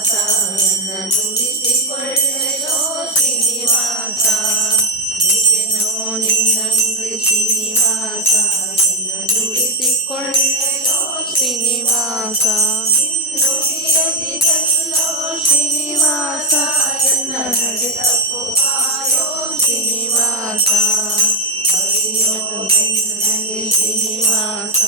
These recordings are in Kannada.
ಶ್ರೀನಿವಾಸ ಎನ್ನ ನುಡಿಸಿಕೊಳ್ಳಲೋ ಶ್ರೀನಿವಾಸ ಏಕೆನೋ ನಿನ್ನಂಗೆ ಶ್ರೀನಿವಾಸ ಎನ್ನ ನುಡಿಸಿಕೊಳ್ಳಲೋ ಶ್ರೀನಿವಾಸ ನುಡಿಯದಿದಲ್ಲೋ ಶ್ರೀನಿವಾಸ ಎನ್ನ ನಡೆ ತಪ್ಪು ಕಾಯೋ ಶ್ರೀನಿವಾಸ ಬರೆಯೋ ಬೆನ್ನಗೆ ಶ್ರೀನಿವಾಸ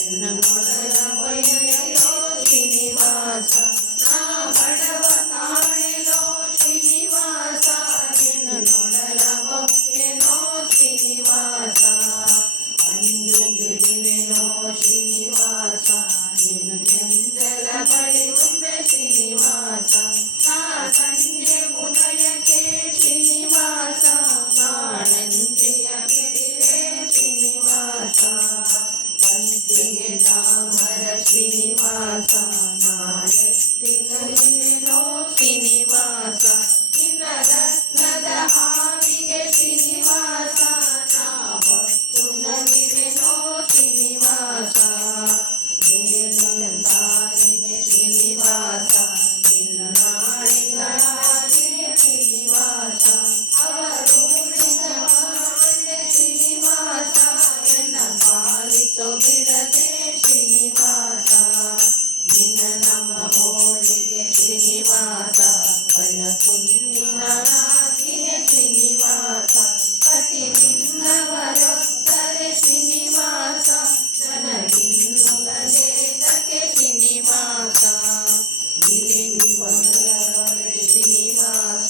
ಎನ್ನ ಮೊದಲ ಬಯಲೋ ಶ್ರೀನಿವಾಸ ನಾ ಬಡವ ಕಾಣೆಲೋ ಶ್ರೀನಿವಾಸ ನಿನ್ನ ನೋಡಲ ಬೊಕ್ಕೆನೋ ಶ್ರೀನಿವಾಸ ಅಂಜು ಗಿಳಿವೆನೋ ಶ್ರೀನಿವಾಸ ನಿನ್ನ ನೆಂದಲ ಬಳಿ ತುಂಬೆ ಶ್ರೀನಿವಾಸ ನಾ ಸಂಜೆ ಉದಯಕ್ಕೆ ಶ್ರೀನಿವಾಸ ನಾಳೆಂಜಿಯ ಬಿಡಿವೆ ಶ್ರೀನಿವಾಸ ಪಂತಿಗೆ ತಾಮರ ಶ್ರೀನಿವಾಸ ನಾಳೆತ್ತಿನಲಿವೆನೋ ಶ್ರೀನಿವಾಸ ನಿನ್ನ ರತ್ನದ ಹಾವಿಗೆ ಶ್ರೀನಿವಾಸ ನಾ ಹೊತ್ತು ನಲಿವೆನೋ ಶ್ರೀನಿವಾಸ ಏಳಂತಾರಿಗೆ ಶ್ರೀನಿವಾಸ ನಿನ್ನ ನಾಳೆಗಳಾಗಿಯೇ ಶ್ರೀನಿವಾಸ ಅವರೂರಿನ ಮಾಡೆ ಶ್ರೀನಿವಾಸ ಎನ್ನ ಪಾಲಿಸೋ ಬಿಡದೆ ಶ್ರೀನಿವಾಸ ನಿನ್ನ ನಮ್ಮ ಹೋಳಿಗೆ ಶ್ರೀನಿವಾಸ ಕಳ್ಳ ಕುಂದಿನ ರಾಗಿಗೆ ಶ್ರೀನಿವಾಸ ಕಟಿ ನಿನ್ನವರೊತ್ತರೆ ಶ್ರೀನಿವಾಸ ನನಗಿನ್ನುಳದೇದಕ್ಕೆ ಶ್ರೀನಿವಾಸ ಗಿರಿಗಿ ಬಂದವರೆ ಶ್ರೀನಿವಾಸ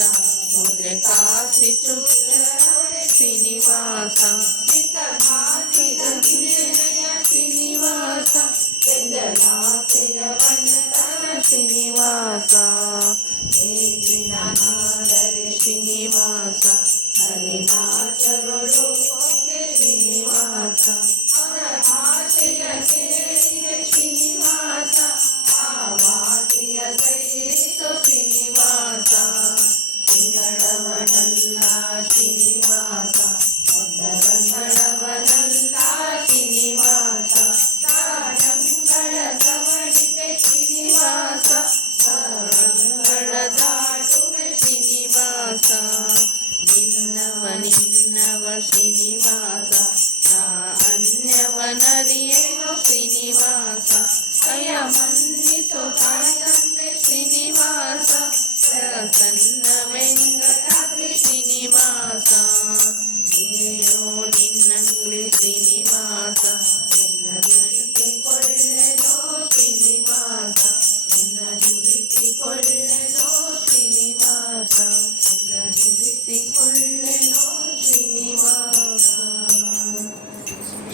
ಮುದ್ರೆ ಕಾಸಿ ಚುಚ್ಚರವರೆ ಶ್ರೀನಿವಾಸ ಚಿತ್ತ ಭಾಸಿದ ವಿಜಯ ಶ್ರೀನಿವಾಸ ಬೆಂದಲಾಸೆಯ ಬಣ್ಣತನ ಶ್ರೀನಿವಾಸ ನಾದರೆ ಶ್ರೀನಿವಾಸ ಹರಿದಾಸರೊಳು ಶ್ರೀನಿವಾಸ